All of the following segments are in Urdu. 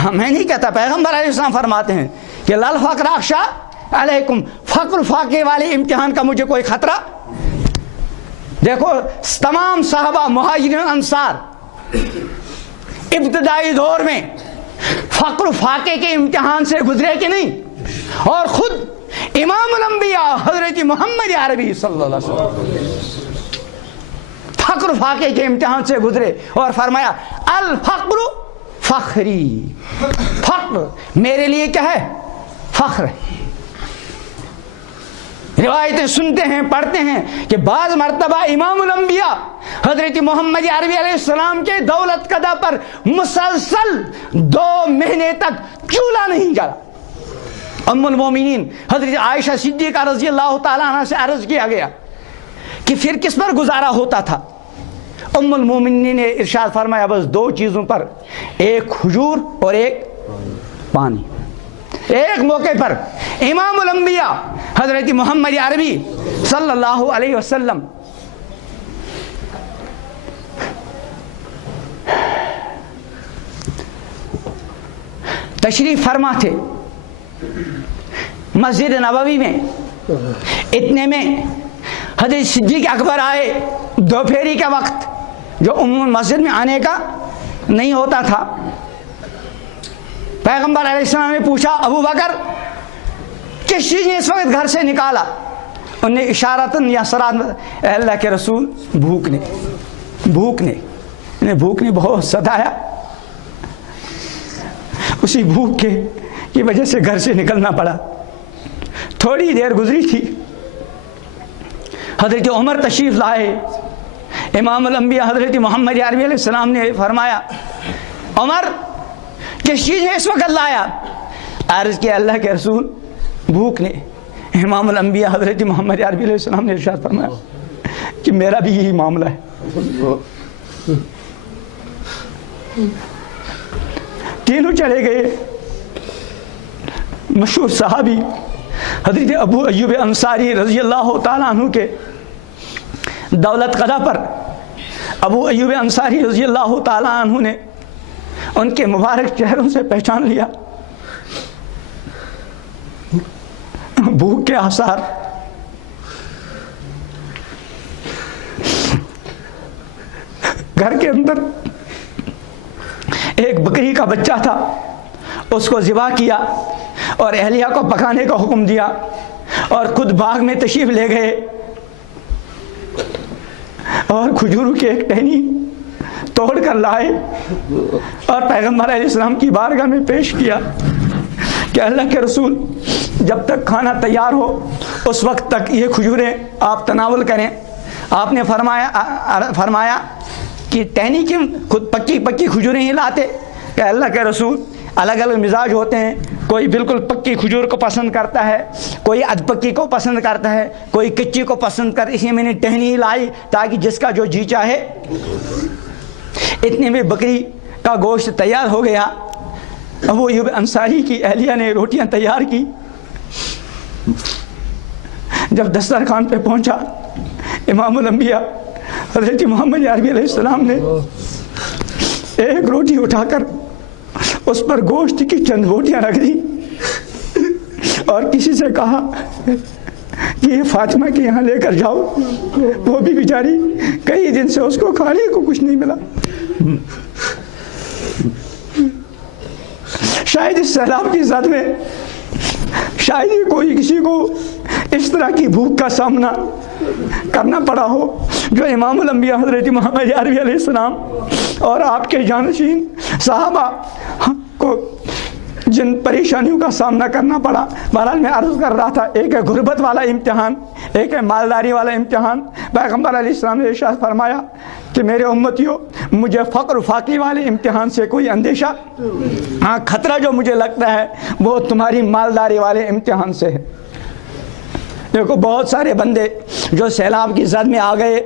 ہاں میں نہیں کہتا، پیغمبر علیہ السلام فرماتے ہیں کہ لل فقر اخشا علیکم، فقر فاقے والے امتحان کا مجھے کوئی خطرہ۔ دیکھو تمام صحابہ مہاجرین انصار ابتدائی دور میں فقر فاقے کے امتحان سے گزرے کہ نہیں؟ اور خود امام الانبیاء حضرت محمد عربی صلی اللہ علیہ وسلم فقر فاقے کے امتحان سے گزرے اور فرمایا الفقر فخری، فقر میرے لیے کیا ہے؟ فخر ہے۔ روایتیں سنتے ہیں، پڑھتے ہیں کہ بعض مرتبہ امام الانبیاء حضرت محمد عربی علیہ السلام کے دولت قدہ پر مسلسل 2 مہینے تک چولہا نہیں جلا۔ ام المومنین حضرت عائشہ صدیقہ رضی اللہ تعالیٰ عنہ سے عرض کیا گیا کہ پھر کس پر گزارا ہوتا تھا؟ ام المومنین نے ارشاد فرمایا بس 2 چیزوں پر، ایک کھجور اور ایک پانی۔ ایک موقع پر امام الانبیاء حضرت محمد عربی صلی اللہ علیہ وسلم تشریف فرما تھے مسجد نبوی میں، اتنے میں حضرت صدیق اکبر آئے دوپہری کا وقت، جو عموماً مسجد میں آنے کا نہیں ہوتا تھا۔ پیغمبر علیہ السلام نے پوچھا ابو بکر کس چیز نے اس وقت گھر سے نکالا؟ انہوں نے اشارتاً یا سرات اللہ کے رسول بھوک نے بہت ستایا، اسی بھوک کی وجہ سے گھر سے نکلنا پڑا۔ تھوڑی دیر گزری تھی، حضرت عمر تشریف لائے۔ امام الانبیاء حضرت محمد عربی علیہ السلام نے فرمایا عمر کس چیز نے اس وقت لایا؟ عرض کیا اللہ کے رسول بھوک نے۔ امام الانبیاء حضرت محمد عربی علیہ السلام نے ارشاد فرمایا کہ میرا بھی یہی معاملہ ہے۔ تینوں چلے گئے۔ مشہور صحابی حضرت ابو ایوب انصاری رضی اللہ تعالیٰ عنہ کے دولت قدہ پر ابو ایوب انصاری رضی اللہ تعالیٰ عنہ نے ان کے مبارک چہروں سے پہچان لیا بھوک کے آثار۔ گھر کے اندر ایک بکری کا بچہ تھا، اس کو ذبح کیا اور اہلیہ کو پکانے کا حکم دیا اور خود باغ میں تشریف لے گئے اور کھجوروں کی ایک ٹہنی توڑ کر لائے اور پیغمبر علیہ السلام کی بارگاہ میں پیش کیا کہ اللہ کے رسول جب تک کھانا تیار ہو اس وقت تک یہ کھجوریں آپ تناول کریں۔ آپ نے فرمایا کہ ٹہنی کی خود پکی کھجوریں ہی لاتے؟ کہ اللہ کے رسول الگ الگ مزاج ہوتے ہیں، کوئی بالکل پکی کھجور کو پسند کرتا ہے، کوئی ادھ پکی کو پسند کرتا ہے، کوئی کچی کو پسند کرتا ہے، اس لیے میں نے ٹہنی ہی لائی تاکہ جس کا جو جی چاہے۔ اتنے میں بکری کا گوشت تیار ہو گیا۔ ابو ایوب انصاری کی اہلیہ نے روٹیاں تیار کی۔ جب دسترخوان پہ پہنچا، امام الانبیاء حضرت محمد عربی علیہ السلام نے ایک روٹی اٹھا کر اس پر گوشت کی چند روٹیاں رکھ دی اور کسی سے کہا کہ یہ فاطمہ کے یہاں لے کر جاؤ، وہ بھی بیچاری کئی دن سے اس کو کھانے کو کچھ نہیں ملا۔ شاید اس سیلاب کی زد میں شاید ہی کوئی کسی کو اس طرح کی بھوک کا سامنا کرنا پڑا ہو جو امام الانبیاء حضرت محمد عربی علیہ السلام اور آپ کے جانشین صحابہ کو جن پریشانیوں کا سامنا کرنا پڑا۔ بہرحال میں عرض کر رہا تھا، ایک ہے غربت والا امتحان، ایک ہے مالداری والا امتحان۔ پیغمبر علیہ السلام نے ارشاد فرمایا کہ میرے امتیوں مجھے فقر و فاقی والے امتحان سے کوئی اندیشہ، ہاں خطرہ جو مجھے لگتا ہے وہ تمہاری مالداری والے امتحان سے ہے۔ دیکھو بہت سارے بندے جو سیلاب کی زد میں آ گئے،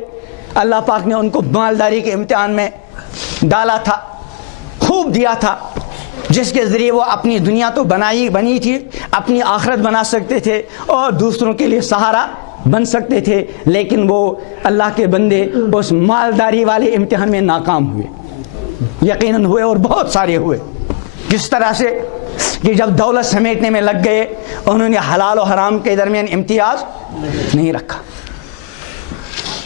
اللہ پاک نے ان کو مالداری کے امتحان میں ڈالا تھا، خوب دیا تھا، جس کے ذریعے وہ اپنی دنیا تو بنی تھی، اپنی آخرت بنا سکتے تھے اور دوسروں کے لیے سہارا بن سکتے تھے، لیکن وہ اللہ کے بندے اس مالداری والے امتحان میں ناکام ہوئے، یقیناً ہوئے اور بہت سارے ہوئے۔ کس طرح سے کہ جب دولت سمیٹنے میں لگ گئے انہوں نے حلال و حرام کے درمیان امتیاز نہیں رکھا.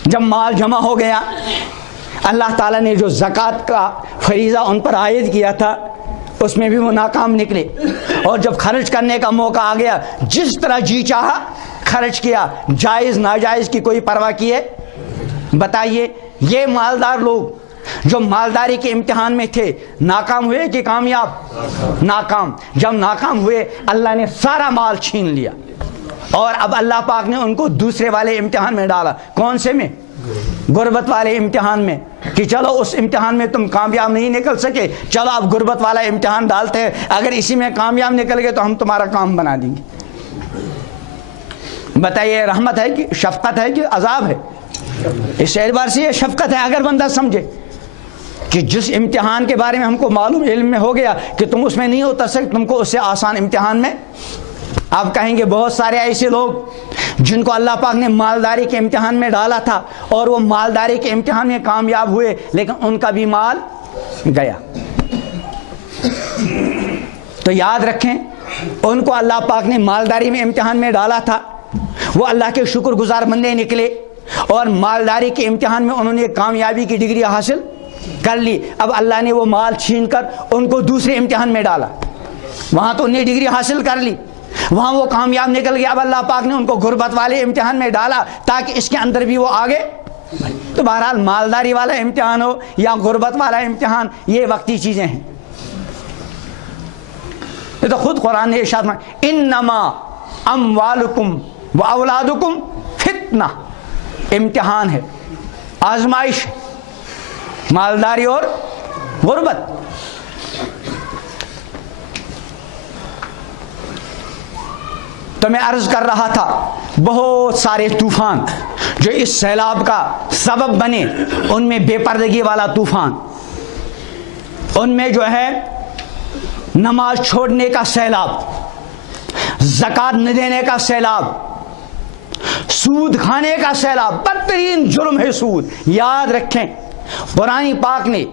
جب مال جمع ہو گیا اللہ تعالیٰ نے جو زکوٰۃ کا فریضہ ان پر عائد کیا تھا اس میں بھی وہ ناکام نکلے, اور جب خرچ کرنے کا موقع آ گیا جس طرح جی چاہا خرچ کیا, جائز ناجائز کی کوئی پرواہ کیے. بتائیے یہ مالدار لوگ جو مالداری کے امتحان میں تھے ناکام ہوئے کہ کامیاب؟ ناکام. جب ناکام ہوئے اللہ نے سارا مال چھین لیا, اور اب اللہ پاک نے ان کو دوسرے والے امتحان میں ڈالا. کون سے میں؟ غربت والے امتحان میں, کہ چلو اس امتحان میں تم کامیاب نہیں نکل سکے, چلو اب غربت والا امتحان ڈالتے ہیں, اگر اسی میں کامیاب نکل گئے تو ہم تمہارا کام بنا دیں گے. بتائیے رحمت ہے کہ شفقت ہے کہ عذاب ہے؟ اس اعتبار سے یہ شفقت ہے اگر بندہ سمجھے کہ جس امتحان کے بارے میں ہم کو معلوم علم میں ہو گیا کہ تم اس میں نہیں اتر سکتے, تم کو اس سے آسان امتحان میں. آپ کہیں گے بہت سارے ایسے لوگ جن کو اللہ پاک نے مالداری کے امتحان میں ڈالا تھا اور وہ مالداری کے امتحان میں کامیاب ہوئے لیکن ان کا بھی مال گیا. تو یاد رکھیں ان کو اللہ پاک نے مالداری میں امتحان میں ڈالا تھا, وہ اللہ کے شکر گزار بندے نکلے اور مالداری کے امتحان میں انہوں نے کامیابی کی ڈگری حاصل کر لی. اب اللہ نے وہ مال چھین کر ان کو دوسرے امتحان میں ڈالا, وہاں تو انہیں ڈگری حاصل کر لی, وہاں وہ کامیاب نکل گیا. اب اللہ پاک نے ان کو غربت والے امتحان میں ڈالا تاکہ اس کے اندر بھی وہ آگے. تو بہرحال مالداری والا امتحان ہو یا غربت والا امتحان یہ وقتی چیزیں ہیں. یہ تو خود قرآن نے ارشاد فرمایا انما اموالکم و اولادکم فتنہ, امتحان ہے, آزمائش, مالداری اور غربت. تو میں عرض کر رہا تھا بہت سارے طوفان جو اس سیلاب کا سبب بنے ان میں بے پردگی والا طوفان, ان میں جو ہے نماز چھوڑنے کا سیلاب, زکوٰۃ نہ دینے کا سیلاب, سود کھانے کا سیلاب. بدترین جرم ہے سود. یاد رکھیں قرآن پاک نے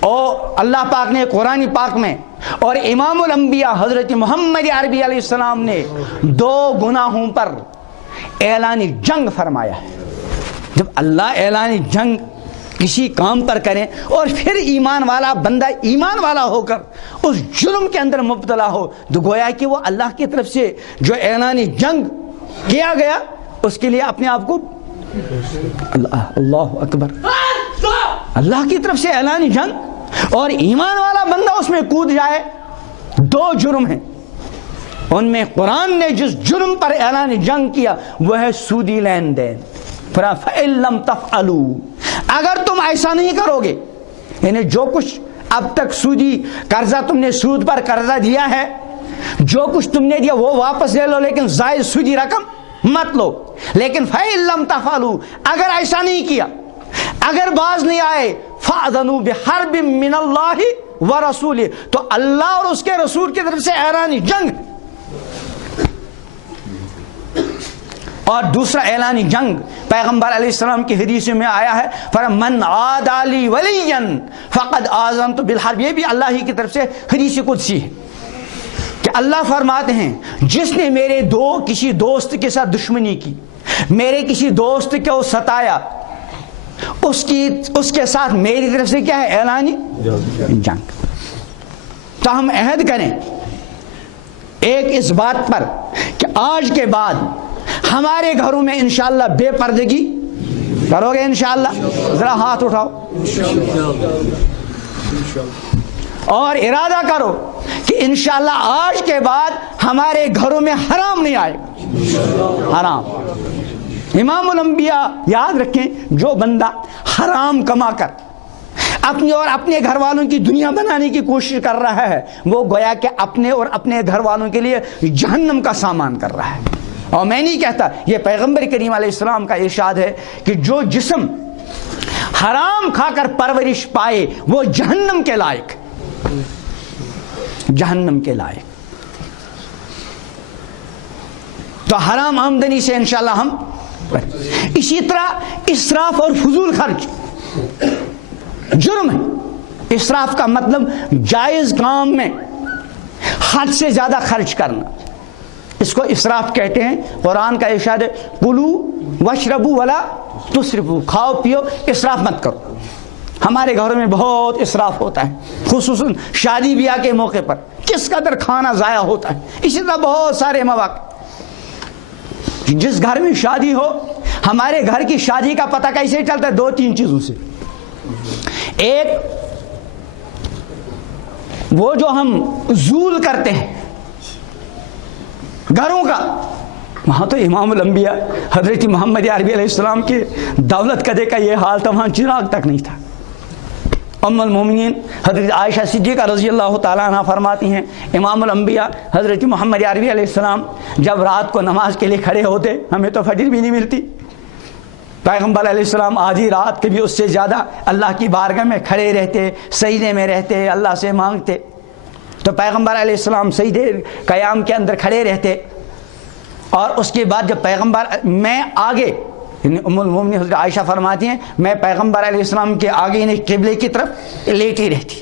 اور اللہ پاک نے قرآن پاک میں اور امام الانبیاء حضرت محمد عربی علیہ السلام نے 2 گناہوں پر اعلان جنگ فرمایا ہے. جب اللہ اعلان جنگ کسی کام پر کریں اور پھر ایمان والا بندہ ایمان والا ہو کر اس جرم کے اندر مبتلا ہو تو گویا کہ وہ اللہ کی طرف سے جو اعلان جنگ کیا گیا اس کے لیے اپنے آپ کو اللہ اکبر, اللہ کی طرف سے اعلان جنگ اور ایمان والا بندہ اس میں کود جائے, 2 جرم ہیں. ان میں قرآن نے جس جرم پر اعلان جنگ کیا وہ ہے سودی لین دین. فَإِن لَمْ تَفْعَلُوا, اگر تم ایسا نہیں کرو گے, یعنی جو کچھ اب تک سودی قرضہ تم نے سود پر قرضہ دیا ہے, جو کچھ تم نے دیا وہ واپس لے لو لیکن زائد سودی رقم مت لو. لیکن فَإِن لَمْ تَفْعَلُوا, اگر ایسا نہیں کیا, اگر باز نہیں آئے, فَأْذَنُوا بِحَرْبٍ مِّنَ اللَّهِ وَرَسُولِهِ, تو اللہ اور اس کے رسول کی طرف سے اعلان جنگ. اور دوسرا اعلان جنگ پیغمبر علیہ السلام کی حدیث میں آیا ہے فَمَنْ عَادَ لِي وَلِيًّا فَقَدْ آذَنْتُ بِالْحَرْبِ. یہ بھی اللہ ہی کی طرف سے حدیث قدسی ہے کہ اللہ فرماتے ہیں جس نے میرے کسی دوست کے ساتھ دشمنی کی, میرے کسی دوست کو ستایا, اس کے ساتھ میری طرف سے کیا ہے اعلان جنگ. تو ہم عہد کریں ایک اس بات پر کہ آج کے بعد ہمارے گھروں میں انشاءاللہ بے پردگی کرو گے انشاءاللہ. ذرا ہاتھ اٹھاؤ اور ارادہ کرو کہ انشاءاللہ آج کے بعد ہمارے گھروں میں حرام نہیں آئے گا. حرام. امام الانبیاء یاد رکھیں جو بندہ حرام کما کر اپنی اور اپنے گھر والوں کی دنیا بنانے کی کوشش کر رہا ہے وہ گویا کہ اپنے اور اپنے گھر والوں کے لیے جہنم کا سامان کر رہا ہے. اور میں نہیں کہتا, یہ پیغمبر کریم علیہ السلام کا ارشاد ہے کہ جو جسم حرام کھا کر پرورش پائے وہ جہنم کے لائق, جہنم کے لائق. تو حرام آمدنی سے انشاءاللہ ہم. اسی طرح اسراف اور فضول خرچ جرم ہے. اسراف کا مطلب جائز کام میں حد سے زیادہ خرچ کرنا، اس کو اسراف کہتے ہیں۔ قرآن کا ارشاد ہے کلو واشربو ولا تسرفو، کھاؤ پیو اسراف مت کرو۔ ہمارے گھروں میں بہت اسراف ہوتا ہے، خصوصاً شادی بیاہ کے موقع پر کس قدر کھانا ضائع ہوتا ہے۔ اسی طرح بہت سارے مواقع، جس گھر میں شادی ہو، ہمارے گھر کی شادی کا پتہ کیسے چلتا ہے؟ 2-3 چیزوں سے۔ ایک وہ جو ہم زول کرتے ہیں گھروں کا، وہاں تو امام الانبیاء حضرت محمد عربی علیہ السلام کے دولت قدے کا یہ حال تھا، وہاں چراغ تک نہیں تھا۔ ام المومنین حضرت عائشہ صدیقہ رضی اللہ تعالیٰ عنہ فرماتی ہیں امام الانبیاء حضرت محمد عربی علیہ السلام جب رات کو نماز کے لیے کھڑے ہوتے، ہمیں تو فجر بھی نہیں ملتی، پیغمبر علیہ السلام آدھی رات کے بھی اس سے زیادہ اللہ کی بارگاہ میں کھڑے رہتے، سجدے میں رہتے، اللہ سے مانگتے۔ تو پیغمبر علیہ السلام سجدے قیام کے اندر کھڑے رہتے، اور اس کے بعد جب پیغمبر میں آگے، یعنی ام المومنین حضرت عائشہ فرماتی ہیں میں پیغمبر علیہ السلام کے آگے یعنی قبلے کی طرف لیٹی رہتی۔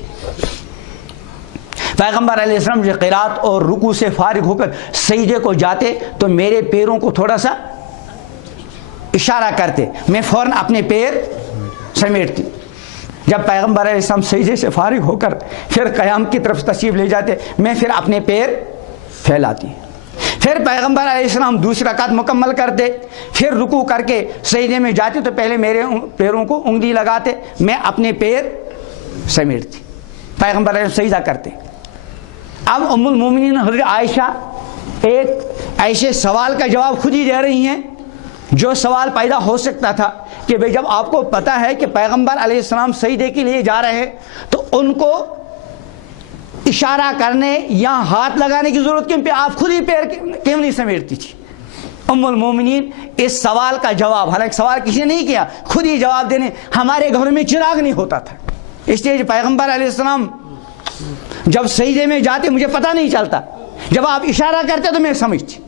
پیغمبر علیہ السلام جو قرات اور رکوع سے فارغ ہو کر سجدے کو جاتے تو میرے پیروں کو تھوڑا سا اشارہ کرتے، میں فوراً اپنے پیر سمیٹتی۔ جب پیغمبر علیہ السلام سجدے سے فارغ ہو کر پھر قیام کی طرف تشریف لے جاتے، میں پھر اپنے پیر پھیلاتی۔ پھر پیغمبر علیہ السلام دوسری رکعت مکمل کرتے، پھر رکوع کر کے سجدے میں جاتے تو پہلے میرے پیروں کو انگلی لگاتے، میں اپنے پیر سمیٹتی، پیغمبر علیہ السلام سجدہ کرتے۔ اب ام المومنین حضرت عائشہ ایک ایسے سوال کا جواب خود ہی دے رہی ہیں جو سوال پیدا ہو سکتا تھا کہ بھئی جب آپ کو پتہ ہے کہ پیغمبر علیہ السلام سجدے کے لیے جا رہے ہیں تو ان کو اشارہ کرنے یا ہاتھ لگانے کی ضرورت کیوں پہ آپ خود ہی پیر کیوں نہیں سمیٹتی تھی؟ ام المومنین اس سوال کا جواب، حالانکہ سوال کسی نے نہیں کیا، خود ہی جواب دینے، ہمارے گھروں میں چراغ نہیں ہوتا تھا، اس لیے پیغمبر علیہ السلام جب سجدے میں جاتے مجھے پتہ نہیں چلتا، جب آپ اشارہ کرتے تو میں سمجھتی۔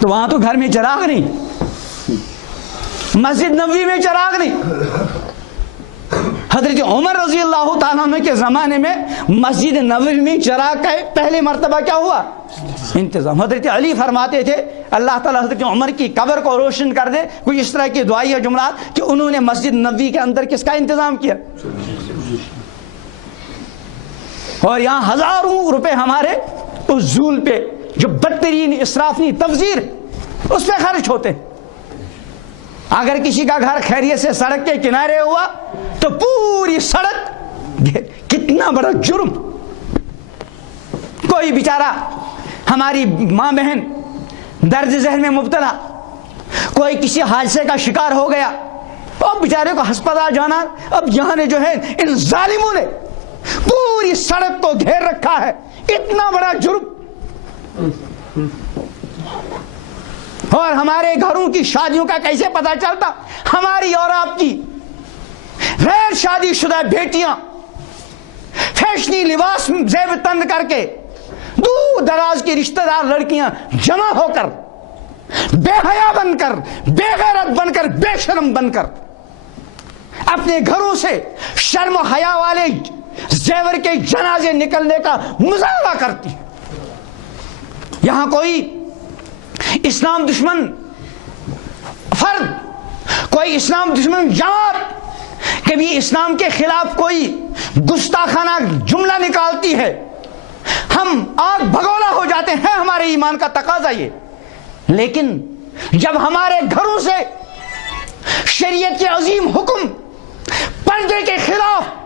تو وہاں تو گھر میں چراغ نہیں، مسجد نبوی میں چراغ نہیں۔ حضرت عمر رضی اللہ تعالیٰ عنہ کے زمانے میں مسجد نبوی میں چراغ کا پہلے مرتبہ کیا ہوا؟ انتظام۔ حضرت علی فرماتے تھے اللہ تعالیٰ حضرت عمر کی قبر کو روشن کر دے، کوئی اس طرح کی دعائیں یا جملات کہ انہوں نے مسجد نبوی کے اندر کس کا انتظام کیا، اور یہاں ہزاروں روپے ہمارے اس زول پہ جو بدترین اسرافی تبذیر اس پہ خرچ ہوتے۔ اگر کسی کا گھر خیریت سے سڑک کے کنارے ہوا تو پوری سڑک، کتنا بڑا جرم! کوئی بیچارہ ہماری ماں بہن درد ذہن میں مبتلا، کوئی کسی حادثے کا شکار ہو گیا، اب بیچارے کو ہسپتال جانا، اب یہاں نے جو ہے ان ظالموں نے پوری سڑک کو گھیر رکھا ہے، اتنا بڑا جرم۔ اور ہمارے گھروں کی شادیوں کا کیسے پتہ چلتا؟ ہماری اور آپ کی غیر شادی شدہ بیٹیاں فیشنی لباس زیب تن کر کے، دور دراز کی رشتہ دار لڑکیاں جمع ہو کر، بے حیا بن کر، بے غیرت بن کر، بے شرم بن کر اپنے گھروں سے شرم و حیا والے زیور کے جنازے نکلنے کا مظاہرہ کرتی۔ یہاں کوئی اسلام دشمن فرد، کوئی اسلام دشمن جماعت کبھی اسلام کے خلاف کوئی گستاخانہ جملہ نکالتی ہے، ہم آگ بھگولا ہو جاتے ہیں، ہمارے ایمان کا تقاضا یہ۔ لیکن جب ہمارے گھروں سے شریعت کے عظیم حکم پردے کے خلاف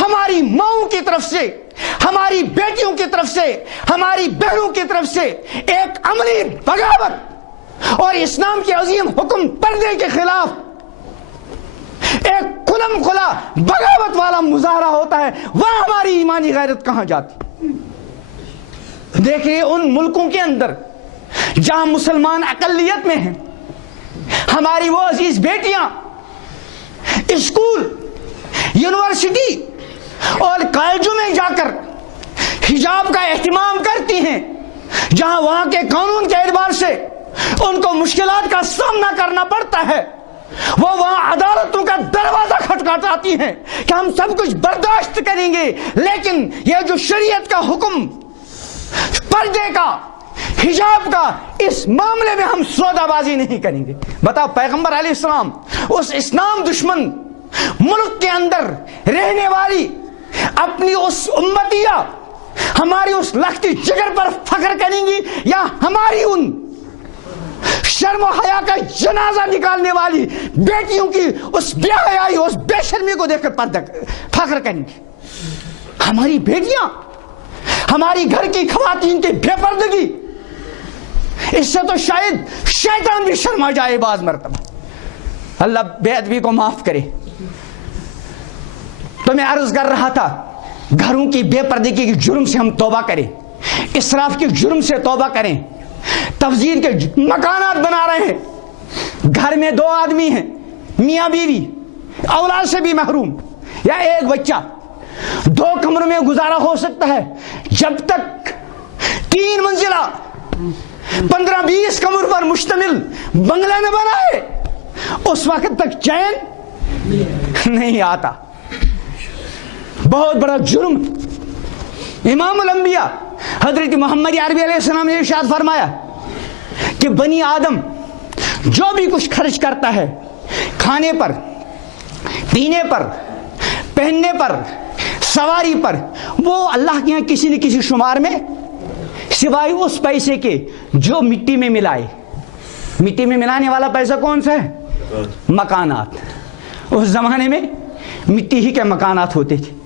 ہماری ماؤں کی طرف سے، ہماری بیٹیوں کی طرف سے، ہماری بہنوں کی طرف سے ایک عملی بغاوت اور اسلام کے عظیم حکم پردے کے خلاف ایک کھلم کھلا بغاوت والا مظاہرہ ہوتا ہے، وہاں ہماری ایمانی غیرت کہاں جاتی؟ دیکھیے ان ملکوں کے اندر جہاں مسلمان اقلیت میں ہیں، ہماری وہ عزیز بیٹیاں اسکول، یونیورسٹی اور کالجوں میں جا کر حجاب کا اہتمام کرتی ہیں، جہاں وہاں کے قانون کے اعتبار سے ان کو مشکلات کا سامنا کرنا پڑتا ہے، وہ وہاں عدالتوں کا دروازہ کھٹکھٹاتی ہیں کہ ہم سب کچھ برداشت کریں گے، لیکن یہ جو شریعت کا حکم پردے کا، حجاب کا، اس معاملے میں ہم سودا بازی نہیں کریں گے۔ بتاؤ، پیغمبر علیہ السلام اس اسلام دشمن ملک کے اندر رہنے والی اپنی اس امتیہ، ہماری اس لختی جگر پر فخر کریں گی، یا ہماری ان شرم و حیا کا جنازہ نکالنے والی بیٹیوں کی اس بے حیائی، اس بے شرمی کو دیکھ کر فخر کریں گی؟ ہماری بیٹیاں، ہماری گھر کی خواتین کی بے پردگی، اس سے تو شاید شیطان بھی شرما جائے بعض مرتبہ۔ اللہ بے ادبی کو معاف کرے۔ تو میں عرض کر رہا تھا، گھروں کی بے پردگی کے جرم سے ہم توبہ کریں، اسراف کے جرم سے توبہ کریں۔ تفضیل کے مکانات بنا رہے ہیں، گھر میں 2 آدمی ہیں، میاں بیوی، اولاد سے بھی محروم، یا ایک بچہ، 2 کمروں میں گزارا ہو سکتا ہے۔ جب تک 3 منزلہ 15-20 کمر پر مشتمل بنگلہ نہ بنائے، اس وقت تک چین نہیں آتا۔ بہت بڑا جرم۔ امام الانبیاء حضرت محمد عربی علیہ السلام نے ارشاد فرمایا کہ بنی آدم جو بھی کچھ خرچ کرتا ہے، کھانے پر، پینے پر، پہننے پر، سواری پر، وہ اللہ کے یہاں کسی نہ کسی شمار میں، سوائے اس پیسے کے جو مٹی میں ملائے۔ مٹی میں ملانے والا پیسہ کون سا ہے؟ مکانات۔ اس زمانے میں مٹی ہی کے مکانات ہوتے تھے۔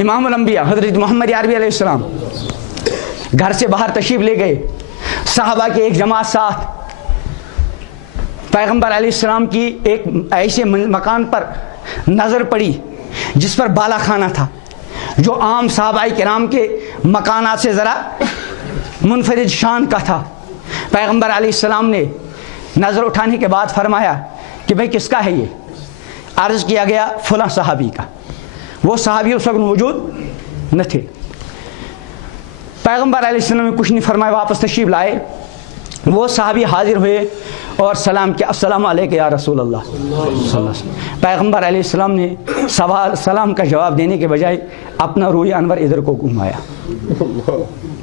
امام الانبیاء حضرت محمد عربی علیہ السلام گھر سے باہر تشریف لے گئے، صحابہ کی ایک جماعت ساتھ، پیغمبر علیہ السلام کی ایک ایسے مکان پر نظر پڑی جس پر بالا خانہ تھا، جو عام صحابہ کرام کے مکانات سے ذرا منفرد شان کا تھا۔ پیغمبر علیہ السلام نے نظر اٹھانے کے بعد فرمایا کہ بھئی کس کا ہے یہ؟ عرض کیا گیا فلاں صحابی کا۔ وہ صحابی اس وقت موجود نہ تھے۔ پیغمبر علیہ السلام نے کچھ نہیں فرمایا، واپس تشریف لائے۔ وہ صحابی حاضر ہوئے اور سلام کیا، السلام علیکم یا رسول اللہ صلی اللہ علیہ وسلم۔ پیغمبر علیہ السلام نے سلام کا جواب دینے کے بجائے اپنا روی انور ادھر کو گھمایا۔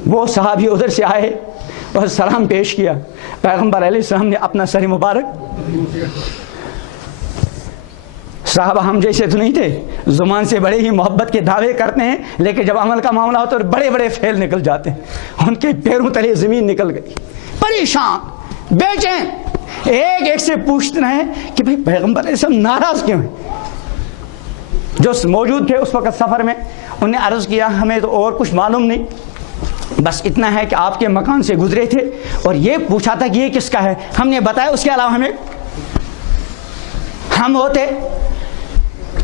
وہ صحابی ادھر سے آئے اور سلام پیش کیا۔ پیغمبر علیہ السلام نے اپنا سر مبارک، صحابہ ہم جیسے تو نہیں تھے، زبان سے بڑے ہی محبت کے دعوے کرتے ہیں، لیکن جب عمل کا معاملہ ہوتا ہے بڑے بڑے فعل نکل جاتے ہیں۔ ان کے پیروں تلے زمین نکل گئی، پریشان، بے چین، ایک سے پوچھتے رہے کہ بھئی پیغمبر علیہ السلام ناراض کیوں ہیں؟ جو موجود تھے اس وقت سفر میں، انہوں نے عرض کیا ہمیں تو اور کچھ معلوم نہیں، بس اتنا ہے کہ آپ کے مکان سے گزرے تھے اور یہ پوچھا تھا کہ یہ کس کا ہے، ہم نے بتایا، اس کے علاوہ ہم ہوتے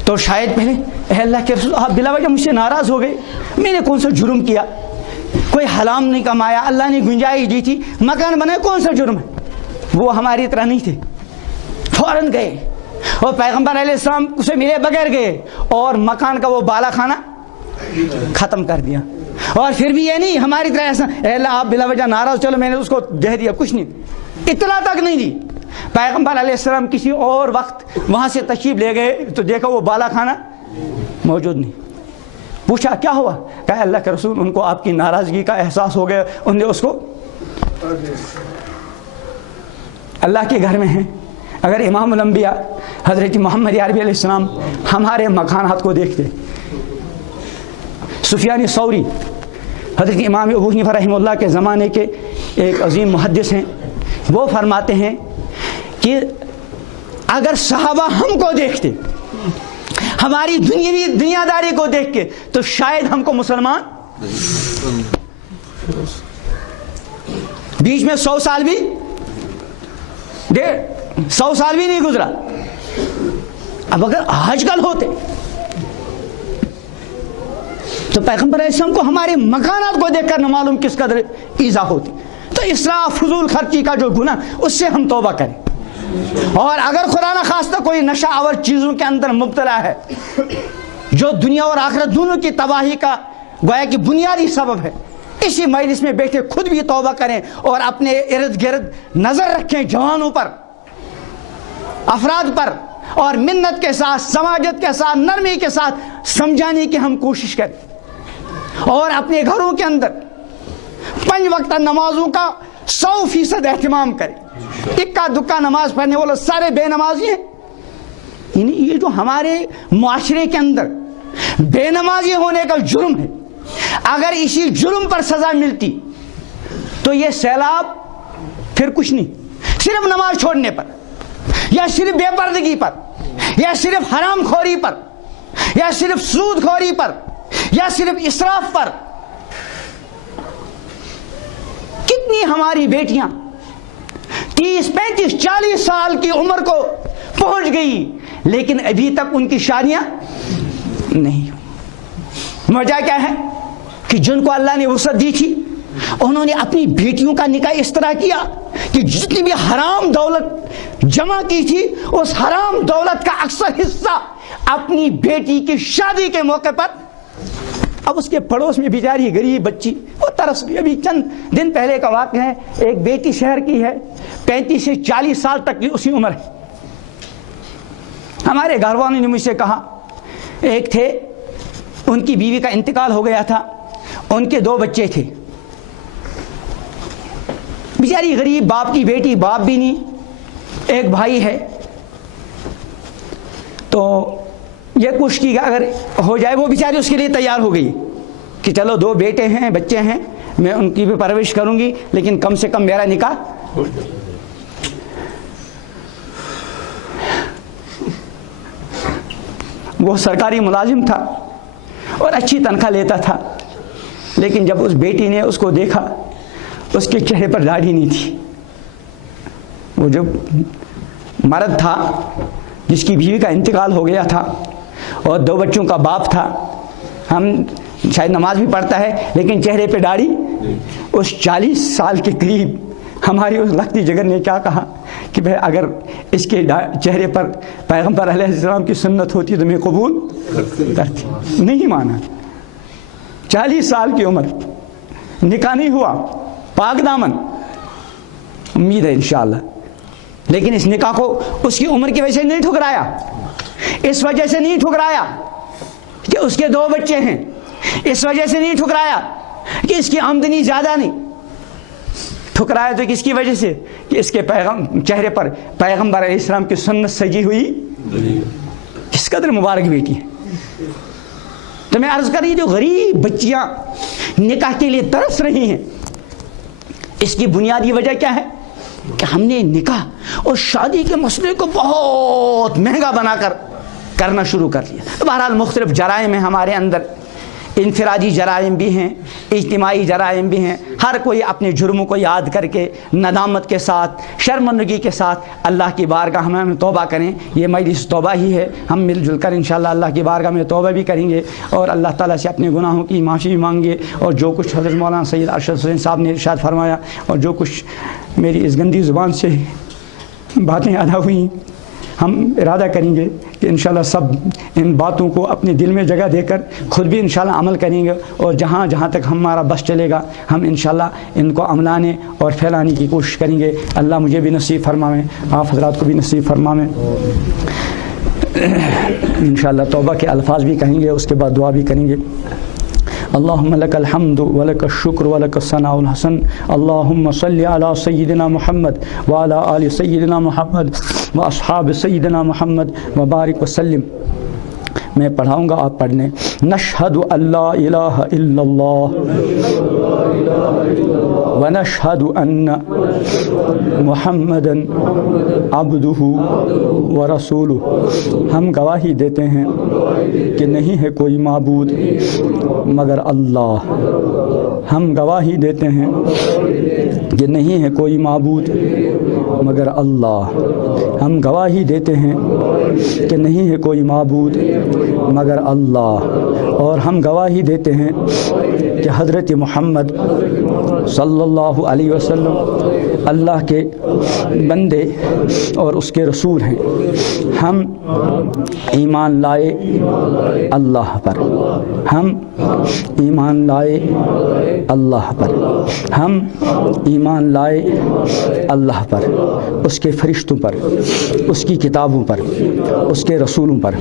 تو شاید پہلے اے اللہ کے رسول آپ بلا وجہ مجھ سے ناراض ہو گئے، میں نے کون سا جرم کیا؟ کوئی حرام نہیں کمایا، اللہ نے گنجائش دی تھی، مکان بنایا، کون سا جرم ہے؟ وہ ہماری طرح نہیں تھے، فوراً گئے اور پیغمبر علیہ السلام سے ملے بغیر گئے اور مکان کا وہ بالا خانہ ختم کر دیا۔ اور پھر بھی یہ نہیں ہماری طرح ایسا اے اللہ آپ بلا وجہ ناراض، چلو میں نے اس کو دے دیا، کچھ نہیں، اطلاع تک نہیں دی۔ پیغمبر علیہ السلام کسی اور وقت وہاں سے تشریف لے گئے تو دیکھا وہ بالا خانہ موجود نہیں۔ پوچھا کیا ہوا؟ کہا اللہ کے رسول ان کو آپ کی ناراضگی کا احساس ہو گیا، انہوں نے اس کو اللہ کے گھر میں ہیں۔ اگر امام الانبیاء حضرت محمد عربی علیہ السلام ہمارے مکانات کو دیکھتے، سفیان ثوری حضرت امام ابو حنیفہ رحمہ اللہ کے زمانے کے ایک عظیم محدث ہیں، وہ فرماتے ہیں کہ اگر صحابہ ہم کو دیکھتے، ہماری دنیا داری کو دیکھ کے، تو شاید ہم کو مسلمان، بیچ میں 100 سال بھی 100 سال بھی نہیں گزرا۔ اب اگر آج کل ہوتے تو پیغمبر علیہ السلام کو ہمارے مکانات کو دیکھ کر نہ معلوم کس قدر ایذا ہوتی۔ تو اسراف فضول خرچی کا جو گناہ، اس سے ہم توبہ کریں۔ اور اگر خدا نہ خواستہ کوئی نشہ آور چیزوں کے اندر مبتلا ہے جو دنیا اور آخرت دونوں کی تباہی کا گویا کہ بنیادی سبب ہے، اسی مجلس میں بیٹھے خود بھی توبہ کریں اور اپنے ارد گرد نظر رکھیں جوانوں پر، افراد پر، اور منت کے ساتھ، سماجت کے ساتھ، نرمی کے ساتھ سمجھانے کی ہم کوشش کریں، اور اپنے گھروں کے اندر 5 وقتہ نمازوں کا 100% اہتمام کریں۔ اکا دکا نماز پڑھنے والے سارے بے نمازی ہیں۔ یعنی یہ جو ہمارے معاشرے کے اندر بے نمازی ہونے کا جرم ہے، اگر اسی جرم پر سزا ملتی تو یہ سیلاب پھر کچھ نہیں، صرف نماز چھوڑنے پر، یا صرف بے پردگی پر، یا صرف حرام خوری پر، یا صرف سود خوری پر، یا صرف اسراف پر۔ کتنی ہماری بیٹیاں 30 35 40 سال کی عمر کو پہنچ گئی لیکن ابھی تک ان کی شادیاں نہیں ہوئی۔ وجہ کیا ہے کہ جن کو اللہ نے وسعت دی تھی انہوں نے اپنی بیٹیوں کا نکاح اس طرح کیا کہ جتنی بھی حرام دولت جمع کی تھی اس حرام دولت کا اکثر حصہ اپنی بیٹی کی شادی کے موقع پر، اب اس کے پڑوس میں بیچاری غریب بچی، وہ ترس بھی، ابھی چند دن پہلے کا واقعہ ہے، ایک بیٹی شہر کی ہے، 35 سے 40 سال تک کی اسی عمر ہے۔ ہمارے گھر والوں نے مجھ سے کہا، ایک تھے ان کی بیوی کا انتقال ہو گیا تھا، ان کے 2 بچے تھے، بیچاری غریب باپ کی بیٹی، باپ بھی نہیں، ایک بھائی ہے، تو یہ کوشش کی کہ اگر ہو جائے، وہ بیچاری اس کے لیے تیار ہو گئی کہ چلو 2 بیٹے ہیں، بچے ہیں، میں ان کی بھی پرورش کروں گی لیکن کم سے کم میرا نکاح۔ وہ سرکاری ملازم تھا اور اچھی تنخواہ لیتا تھا، لیکن جب اس بیٹی نے اس کو دیکھا اس کے چہرے پر داڑھی نہیں تھی۔ وہ جو مرد تھا جس کی بیوی کا انتقال ہو گیا تھا اور 2 بچوں کا باپ تھا، ہم شاید نماز بھی پڑھتا ہے لیکن چہرے پہ داڑھی، اس 40 سال کے قریب ہماری اس لختی جگر نے کیا کہا کہ بھائی اگر اس کے چہرے پر پیغمبر علیہ السلام کی سنت ہوتی تو میں قبول کرتی، نہیں مانا۔ 40 سال کی عمر، نکاح نہیں ہوا، پاک دامن، امید ہے انشاءاللہ، لیکن اس نکاح کو اس کی عمر کی وجہ سے نہیں ٹھکرایا، اس وجہ سے نہیں ٹھکرایا کہ اس کے 2 بچے ہیں، اس وجہ سے نہیں ٹھکرایا کہ اس کی آمدنی زیادہ نہیں، ٹھکرایا تو کس کی وجہ سے کہ اس کے چہرے پر پیغمبر علیہ السلام کی سنت سجی ہوئی، کس قدر مبارک بیٹی ہے۔ تو میں عرض کر رہی جو غریب بچیاں نکاح کے لیے ترس رہی ہیں، اس کی بنیادی وجہ کیا ہے کہ ہم نے نکاح اور شادی کے مسئلے کو بہت مہنگا بنا کر کرنا شروع کر دیا۔ بہرحال مختلف جرائم ہیں ہمارے اندر، انفرادی جرائم بھی ہیں، اجتماعی جرائم بھی ہیں، ہر کوئی اپنے جرموں کو یاد کر کے ندامت کے ساتھ، شرمندگی کے ساتھ اللہ کی بارگاہ میں ہم توبہ کریں۔ یہ مجلس توبہ ہی ہے، ہم مل جل کر انشاءاللہ اللہ کی بارگاہ میں توبہ بھی کریں گے اور اللہ تعالیٰ سے اپنے گناہوں کی معافی بھی مانگیں، اور جو کچھ حضرت مولانا سید ارشد حسین صاحب نے ارشاد فرمایا اور جو کچھ میری اس گندی زبان سے باتیں ادا ہوئیں، ہم ارادہ کریں گے کہ انشاءاللہ سب ان باتوں کو اپنے دل میں جگہ دے کر خود بھی انشاءاللہ عمل کریں گے، اور جہاں جہاں تک ہمارا بس چلے گا ہم انشاءاللہ ان کو عملانے اور پھیلانے کی کوشش کریں گے۔ اللہ مجھے بھی نصیب فرمائے، آپ حضرات کو بھی نصیب فرمائے۔ انشاءاللہ توبہ کے الفاظ بھی کہیں گے، اس کے بعد دعا بھی کریں گے۔ اللهم لك الحمد ولك الشكر ولك الثناء الحسن، اللهم صل على سيدنا محمد وعلى آل سيدنا محمد واصحاب سيدنا محمد وبارك وسلم۔ میں پڑھاؤں گا، آپ پڑھ لیں۔ نشہد ان لا الہ الا اللہ ونشہد ان محمدا عبدہ ورسولہ، ہم گواہی دیتے ہیں کہ نہیں ہے کوئی معبود مگر اللہ، ہم گواہی دیتے ہیں کہ نہیں ہے کوئی معبود مگر اللہ، ہم گواہی دیتے ہیں کہ نہیں ہے کوئی معبود مگر اللہ، اور ہم گواہی دیتے ہیں کہ حضرت محمد صلی اللہ علیہ وسلم اللہ کے بندے اور اس کے رسول ہیں۔ ہم ایمان لائے اللہ پر، ہم ایمان لائے اللہ پر، ہم ایمان لائے اللہ پر، اس کے فرشتوں پر، اس کی کتابوں پر، اس کے رسولوں پر،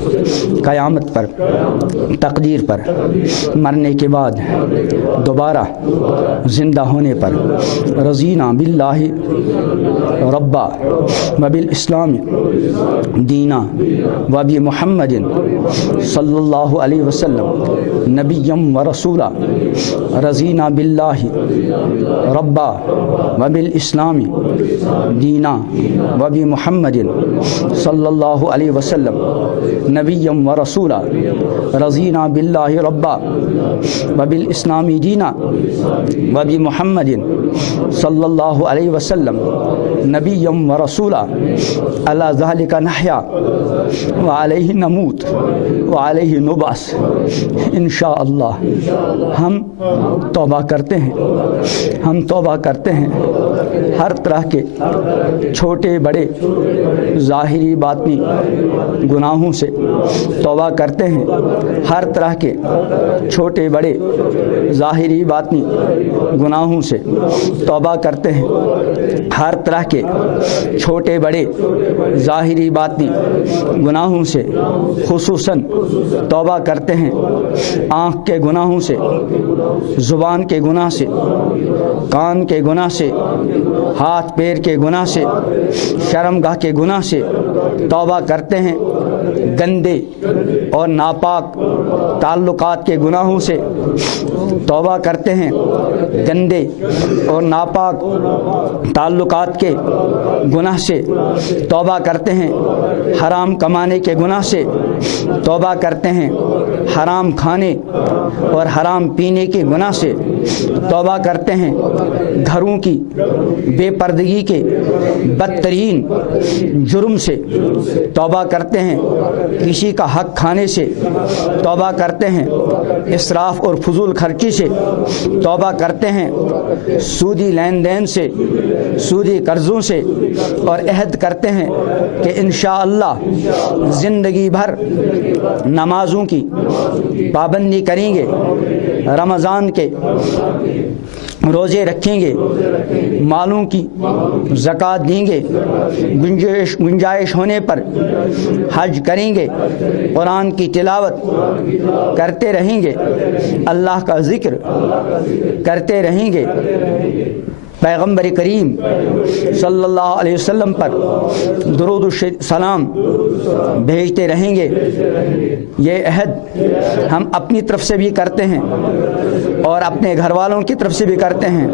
قیامت پر، تقدیر پر، مرنے کے بعد دوبارہ زندہ ہونے پر، رضینا باللہ ربا وبالاسلام دینا وبمحمد صلی اللہ علیہ وسلم نبیم و رسولا، رضینا باللہ ربا وبالاسلام دینا وبمحمد صلی اللہ علیہ وسلم نبیم و رسولا، رضینا باللہ ربا وبالاسلام دینا وبمحمد صلی اللہ علیہ وسلم نبیم و رسولا، علی ذالک نحیا وعلیہ نموت وعلیہ نبعث انشاءاللہ۔ ہم توبہ کرتے ہیں، ہم توبہ کرتے ہیں ہر طرح کے چھوٹے بڑے ظاہری باطنی گناہوں سے، توبہ کرتے ہیں ہر طرح کے چھوٹے بڑے ظاہری باطنی گناہوں سے، توبہ کرتے ہیں ہر طرح کے چھوٹے بڑے ظاہری باطنی گناہوں سے، خصوصاً توبہ کرتے ہیں آنکھ کے گناہوں سے، زبان کے گناہ سے، کان کے گناہ سے، ہاتھ پیر کے گناہ سے، شرمگاہ کے گناہ سے، توبہ کرتے ہیں گندے اور ناپاک تعلقات کے گناہوں سے، توبہ کرتے ہیں گندے اور ناپاک تعلقات کے گناہ سے، توبہ کرتے ہیں حرام کمانے کے گناہ سے، توبہ کرتے ہیں حرام کھانے اور حرام پینے کے گناہ سے، توبہ کرتے ہیں گھروں کی بے پردگی کے بدترین جرم سے، توبہ کرتے ہیں کسی کا حق کھانے سے، توبہ کرتے ہیں اسراف اور فضول خرچی سے، توبہ کرتے ہیں سودی لین دین سے، سودی قرضوں سے، اور عہد کرتے ہیں کہ انشاءاللہ زندگی بھر نمازوں کی پابندی کریں گے، رمضان کے روزے رکھیں گے، مالوں کی زکوٰۃ دیں گے، گنجائش ہونے پر حج کریں گے، قرآن کی تلاوت کرتے رہیں گے، اللہ کا ذکر کرتے رہیں گے، پیغمبر کریم صلی اللہ علیہ وسلم پر درود و سلام بھیجتے رہیں گے۔ یہ عہد ہم اپنی طرف سے بھی کرتے ہیں اور اپنے گھر والوں کی طرف سے بھی کرتے ہیں،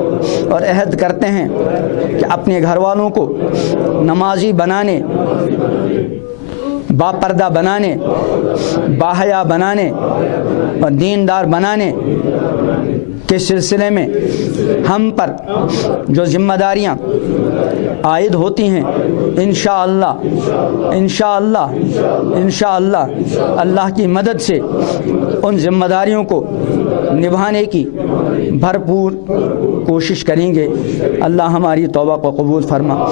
اور عہد کرتے ہیں کہ اپنے گھر والوں کو نمازی بنانے، باپردہ بنانے، باحیا بنانے اور دیندار بنانے کے سلسلے میں ہم پر جو ذمہ داریاں عائد ہوتی ہیں، انشاءاللہ انشاءاللہ انشاءاللہ اللہ کی مدد سے ان ذمہ داریوں کو نبھانے کی بھرپور کوشش کریں گے۔ اللہ ہماری توبہ کو قبول فرما۔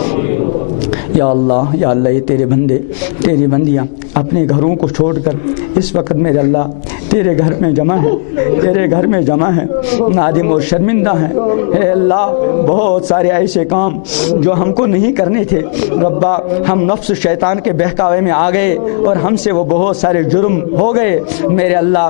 یا اللہ یہ تیرے بندے تیری بندیاں اپنے گھروں کو چھوڑ کر اس وقت میرے اللہ تیرے گھر میں جمع ہیں، تیرے گھر میں جمع ہیں، نادم اور شرمندہ ہیں۔ اے اللہ بہت سارے ایسے کام جو ہم کو نہیں کرنے تھے ربا، ہم نفس شیطان کے بہکاوے میں آ گئے اور ہم سے وہ بہت سارے جرم ہو گئے میرے اللہ۔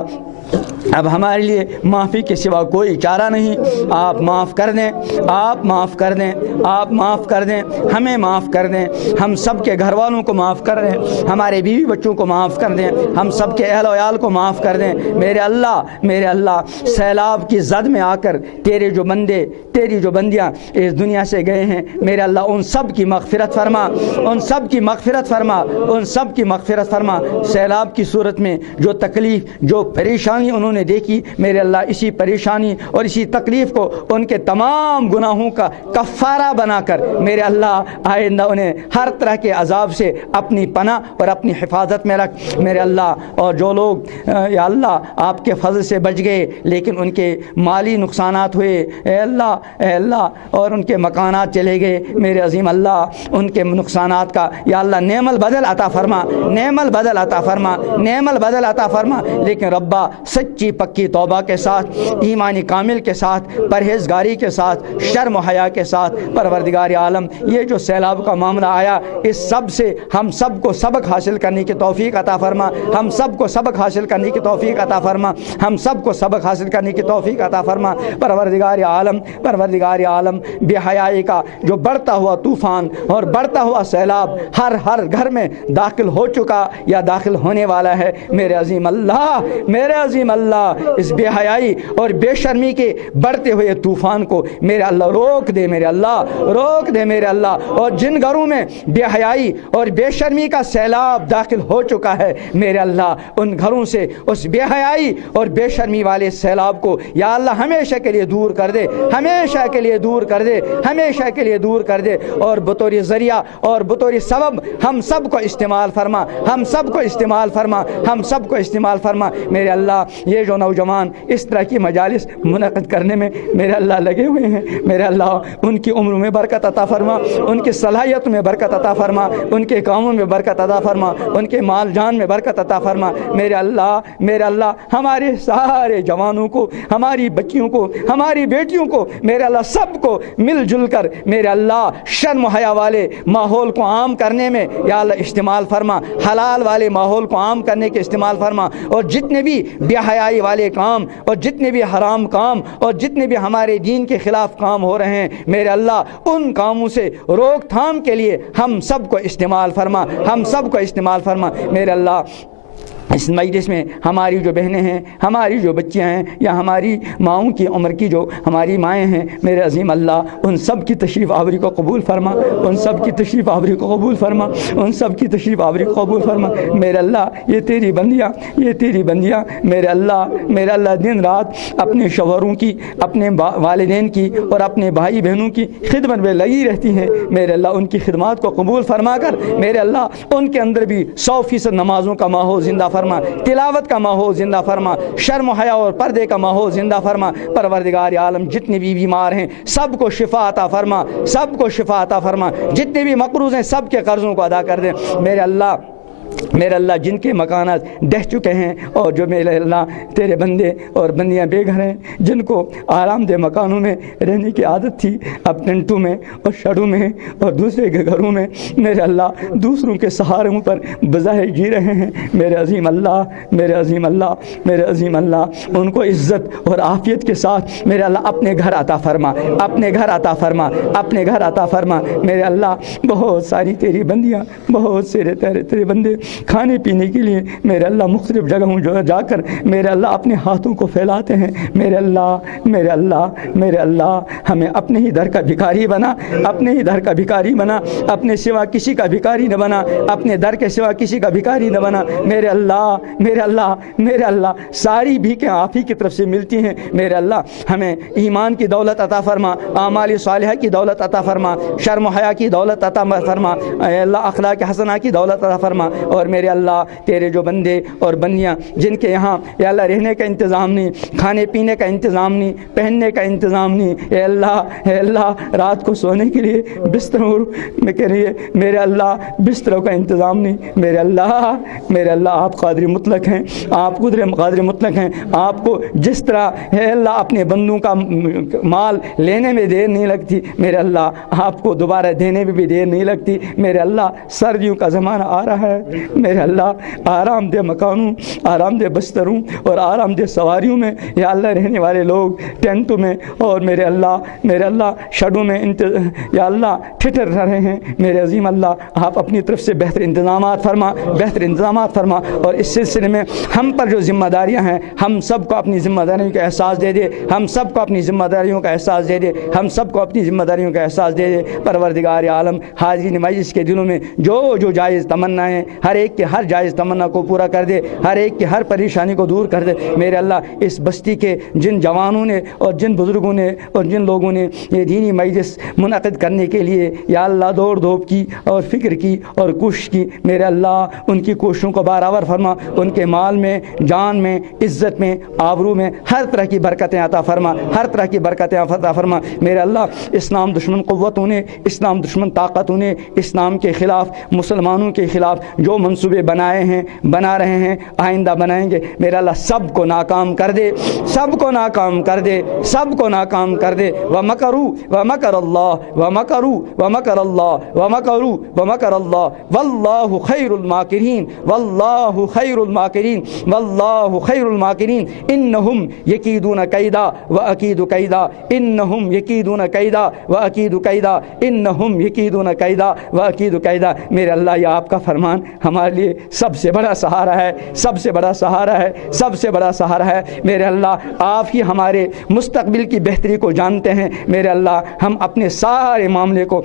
اب ہمارے لیے معافی کے سوا کوئی چارہ نہیں، آپ معاف کر دیں، آپ معاف کر دیں، آپ معاف کر دیں، ہمیں معاف کر دیں، ہم سب کے گھر والوں کو معاف کر دیں، ہمارے بیوی بچوں کو معاف کر دیں، ہم سب کے اہل و عیال کو معاف کر دیں میرے اللہ۔ سیلاب کی زد میں آ کر تیرے جو بندے تیری جو بندیاں اس دنیا سے گئے ہیں میرے اللہ، ان سب کی مغفرت فرما، ان سب کی مغفرت فرما، ان سب کی مغفرت فرما۔ سیلاب کی صورت میں جو تکلیف جو پریشانی انہوں انہوں نے دیکھی میرے اللہ اسی پریشانی اور اسی تکلیف کو ان کے تمام گناہوں کا کفارہ بنا کر میرے اللہ آئندہ انہیں ہر طرح کے عذاب سے اپنی پناہ اور اپنی حفاظت میں رکھ میرے اللہ. اور جو لوگ یا اللہ آپ کے فضل سے بچ گئے لیکن ان کے مالی نقصانات ہوئے اے اللہ اور ان کے مکانات چلے گئے میرے عظیم اللہ, ان کے نقصانات کا یا اللہ نعم البدل عطا فرما, نعم البدل عطا فرما, نعم البدل عطا فرما. لیکن ربا سچی پکی توبہ کے ساتھ, ایمانی کامل کے ساتھ, پرہیزگاری کے ساتھ, شرم و حیا کے ساتھ پروردگار عالم یہ جو سیلاب کا معاملہ آیا اس سب سے ہم سب کو سبق حاصل کرنے کی توفیق عطا فرما, ہم سب کو سبق حاصل کرنے کی توفیق عطا فرما, ہم سب کو سبق حاصل کرنے کی توفیق عطا فرما. پروردگار عالم بے حیائی کا جو بڑھتا ہوا طوفان اور بڑھتا ہوا سیلاب ہر گھر میں داخل ہو چکا یا داخل ہونے والا ہے میرے عظیم اللہ اس بے حیائی اور بے شرمی کے بڑھتے ہوئے طوفان کو میرے اللہ روک دے میرے اللہ. اور جن گھروں میں بے حیائی اور بے شرمی کا سیلاب داخل ہو چکا ہے میرے اللہ ان گھروں سے اس بے حیائی اور بے شرمی والے سیلاب کو یا اللہ ہمیشہ کے لیے دور کر دے, ہمیشہ کے لیے دور کر دے, ہمیشہ کے لیے دور کر دے. اور بطور ذریعہ اور بطور سبب ہم سب کو استعمال فرما, ہم سب کو استعمال فرما, ہم سب کو استعمال فرما میرے اللہ. یہ جو نوجوان اس طرح کی مجالس منعقد کرنے میں میرے اللہ لگے ہوئے ہیں میرے اللہ ان کی عمر میں برکت عطا فرما, ان کی صلاحیت میں برکت عطا فرما, ان کے کاموں میں برکت عطا فرما, ان کے مال جان میں برکت عطا فرما میرے اللہ. ہمارے سارے جوانوں کو, ہماری بچیوں کو, ہماری بیٹیوں کو میرے اللہ سب کو مل جل کر میرے اللہ شرم و حیا والے ماحول کو عام کرنے میں یا اللہ استعمال فرما, حلال والے ماحول کو عام کرنے کے استعمال فرما. اور جتنے بھی بے حیائی والے کام اور جتنے بھی حرام کام اور جتنے بھی ہمارے دین کے خلاف کام ہو رہے ہیں میرے اللہ ان کاموں سے روک تھام کے لیے ہم سب کو استعمال فرما, ہم سب کو استعمال فرما میرے اللہ. اس مجلس میں ہماری جو بہنیں ہیں, ہماری جو بچیاں ہیں یا ہماری ماؤں کی عمر کی جو ہماری مائیں ہیں میرے عظیم اللہ ان سب کی تشریف آوری کو قبول فرما, ان سب کی تشریف آوری کو قبول فرما, ان سب کی تشریف آوری کو قبول فرما میرے اللہ. یہ تیری بندیاں میرے اللہ دن رات اپنے شوہروں کی, اپنے والدین کی اور اپنے بھائی بہنوں کی خدمت میں لگی رہتی ہیں میرے اللہ. ان کی خدمات کو قبول فرما کر میرے اللہ ان کے اندر بھی 100% نمازوں کا ماحول زندہ فرما, تلاوت کا ماحول زندہ فرما, شرم و حیا اور پردے کا ماحول زندہ فرما. پروردگار عالم جتنے بھی بیمار ہیں سب کو شفا عطا فرما, سب کو شفا عطا فرما. جتنے بھی مقروض ہیں سب کے قرضوں کو ادا کر دے میرے اللہ. جن کے مکانات ڈہ چکے ہیں اور جو میرے اللہ تیرے بندے اور بندیاں بے گھر ہیں جن کو آرام دہ مکانوں میں رہنے کی عادت تھی اب ٹینٹوں میں اور شڈوں میں اور دوسرے کے گھروں میں میرے اللہ دوسروں کے سہاروں پر بظاہر جی رہے ہیں میرے عظیم اللہ ان کو عزت اور عافیت کے ساتھ میرے اللہ اپنے گھر عطا فرما میرے اللہ. بہت ساری تیری بندیاں, بہت سے تیرے بندے کھانے پینے کے لیے میرے اللہ مختلف جگہوں جا کر میرے اللہ اپنے ہاتھوں کو پھیلاتے ہیں میرے اللہ ہمیں اپنے ہی در کا بھکاری بنا, اپنے سوا کسی کا بھکاری نہ بنا, اپنے در کے سوا کسی کا بھکاری نہ بنا میرے اللہ. ساری بھیکیں آپ ہی کی طرف سے ملتی ہیں میرے اللہ. ہمیں ایمان کی دولت عطا فرما, اعمال صالحہ کی دولت عطا فرما, شرم و حیا کی دولت عطا فرما اے اللہ, اخلاق حسنہ کی دولت عطا فرما. اور میرے اللہ تیرے جو بندے اور بندیاں جن کے یہاں یا اللہ رہنے کا انتظام نہیں, کھانے پینے کا انتظام نہیں, پہننے کا انتظام نہیں اے اللہ رات کو سونے کے لیے بستروں میں کہہ رہی ہے میرے اللہ بستروں کا انتظام نہیں میرے اللہ آپ قادر مطلق ہیں, آپ قادر مطلق ہیں. آپ کو جس طرح ہے اللہ اپنے بندوں کا مال لینے میں دیر نہیں لگتی میرے اللہ, آپ کو دوبارہ دینے میں بھی دیر نہیں لگتی میرے اللہ. سردیوں کا زمانہ آ رہا ہے میرے اللہ, آرام دہ مکانوں, آرام دہ بستروں اور آرام دہ سواریوں میں یا اللہ رہنے والے لوگ ٹینٹوں میں اور میرے اللہ شڈوں میں یا اللہ ٹھٹر رہے ہیں میرے عظیم اللہ. آپ اپنی طرف سے بہتر انتظامات فرما اور اس سلسلے میں ہم پر جو ذمہ داریاں ہیں ہم سب کو اپنی ذمہ داریوں کا احساس دے دے, ہم سب کو اپنی ذمہ داریوں کا احساس دے دے. پروردگار عالم حاضرین مجلس کے دلوں میں جو جائز تمنائیں ہر ایک کے ہر جائز تمنا کو پورا کر دے، ہر ایک کی ہر پریشانی کو دور کر دے میرے اللہ۔ اس بستی کے جن جوانوں نے اور جن بزرگوں نے اور جن لوگوں نے یہ دینی مجلس منعقد کرنے کے لیے یا اللہ دوڑ دھوپ کی اور فکر کی اور کوشش کی، میرے اللہ ان کی کوششوں کو برابر فرما، ان کے مال میں، جان میں، عزت میں، آبرو میں ہر طرح کی برکتیں عطا فرما، ہر طرح کی برکتیں عطا فرما میرے اللہ۔ اسلام دشمن قوتوں نے، اسلام دشمن طاقتوں نے اسلام کے خلاف، مسلمانوں کے خلاف جو منصوبے بنائے ہیں، بنا رہے ہیں، آئندہ بنائیں گے، میرا اللہ سب کو ناکام کر دے، سب کو ناکام کر دے، سب کو ناکام کر دے۔ وَمَكَرُوا وَمَكَرَ اللَّهُ وَمَكَرُوا وَمَكَرَ اللَّهُ وَمَكَرُوا وَمَكَرَ اللَّهُ وَاللَّهُ خَيْرُ الْمَاكِرِينَ وَاللَّهُ خَيْرُ الْمَاكِرِينَ وَاللَّهُ خَيْرُ الْمَاكِرِينَ إِنَّهُمْ يَكِيدُونَ كَيْدًا وَأَكِيدُ كَيْدًا إِنَّهُمْ يَكِيدُونَ كَيْدًا وَأَكِيدُ كَيْدًا إِنَّهُمْ يَكِيدُونَ كَيْدًا وَأَكِيدُ كَيْدًا میرے اللہ یہ آپ کا فرمان ہمارے لیے سب سے بڑا سہارا ہے، سب سے بڑا سہارا ہے، سب سے بڑا سہارا ہے میرے اللہ۔ آپ ہی ہمارے مستقبل کی بہتری کو جانتے ہیں میرے اللہ۔ ہم اپنے سارے معاملے کو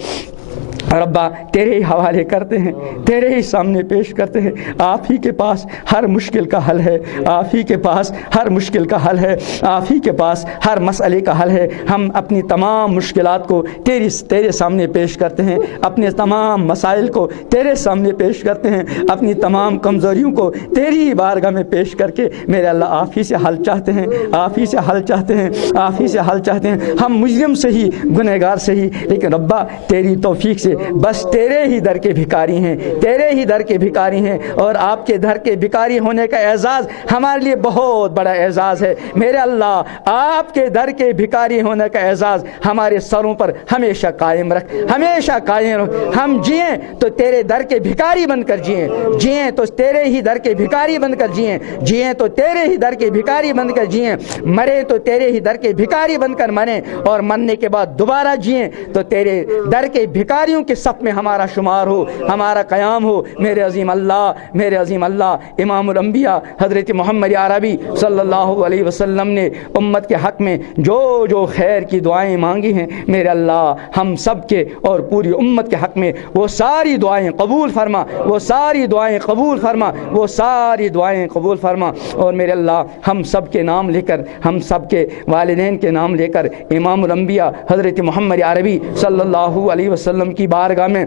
ربا تیرے ہی حوالے کرتے ہیں، تیرے ہی سامنے پیش کرتے ہیں۔ آپ ہی کے پاس ہر مشکل کا حل ہے، آپ ہی کے پاس ہر مشکل کا حل ہے، آپ ہی کے پاس ہر مسئلے کا حل ہے۔ ہم اپنی تمام مشکلات کو تیرے سامنے پیش کرتے ہیں، اپنے تمام مسائل کو تیرے سامنے پیش کرتے ہیں، اپنی تمام کمزوریوں کو تیری بارگاہ میں پیش کر کے میرے اللہ آپ ہی سے حل چاہتے ہیں، آپ ہی سے حل چاہتے ہیں، آپ ہی سے حل چاہتے ہیں۔ ہم مجرم سے ہی، گنہگار سے ہی، لیکن ربا تیری توفیق سے بس تیرے ہی در کے بھکاری ہیں، تیرے ہی در کے بھکاری ہیں، اور آپ کے در کے بھکاری ہونے کا اعزاز ہمارے لیے بہت بڑا اعزاز ہے میرے اللہ۔ آپ کے در کے بھکاری ہونے کا اعزاز ہمارے سروں پر ہمیشہ قائم رکھ، ہمیشہ قائم رکھ۔ ہم جئیں تو تیرے در کے بھکاری بن کر جئیں، جئیں تو تیرے ہی در کے بھکاری بن کر جئیں، جئیں تو تیرے ہی در کے بھکاری بن کر جئیں، مرے تو تیرے ہی در کے بھکاری بن کر مریں، اور مرنے کے بعد دوبارہ جئیں تو تیرے در کے بھکاریوں کے صف میں ہمارا شمار ہو، ہمارا قیام ہو میرے عظیم اللہ، میرے عظیم اللہ۔ امام الانبیاء حضرت محمد عربی صلی اللہ علیہ وسلم نے امت کے حق میں جو جو خیر کی دعائیں مانگی ہیں میرے اللہ ہم سب کے اور پوری امت کے حق میں وہ ساری دعائیں قبول فرما، وہ ساری دعائیں قبول فرما، وہ ساری دعائیں قبول فرما۔ اور میرے اللہ ہم سب کے نام لے کر، ہم سب کے والدین کے نام لے کر امام الانبیاء حضرت محمد عربی صلی اللہ علیہ وسلم کی بارگاہ میں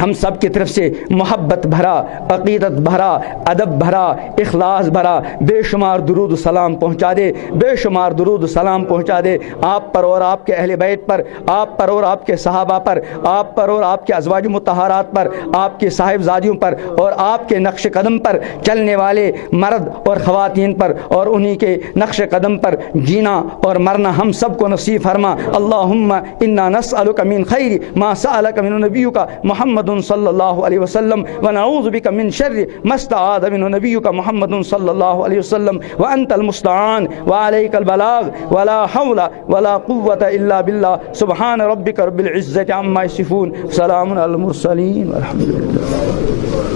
ہم سب کی طرف سے محبت بھرا، عقیدت بھرا، ادب بھرا، اخلاص بھرا بے شمار درود و سلام پہنچا دے، بے شمار درود و سلام پہنچا دے آپ پر اور آپ کے اہل بیت پر، آپ پر اور آپ کے صحابہ پر، آپ پر اور آپ کے ازواج مطہرات پر، آپ کے صاحبزادیوں پر، اور آپ کے نقش قدم پر چلنے والے مرد اور خواتین پر، اور انہی کے نقش قدم پر جینا اور مرنا ہم سب کو نصیب فرما۔ اللہم انا نسألک من خیر ما سألک من نبیک محمد صلی اللہ علیہ وسلم ونعوذ بک من شر ما استعاذ منہ نبیک محمد صلی اللہ علیہ وسلم وانت المستعان وعلیک البلاغ ولا حول ولا قوة الا باللہ سبحان ربک رب العزة عما یصفون سلام علی المرسلین والحمد للہ۔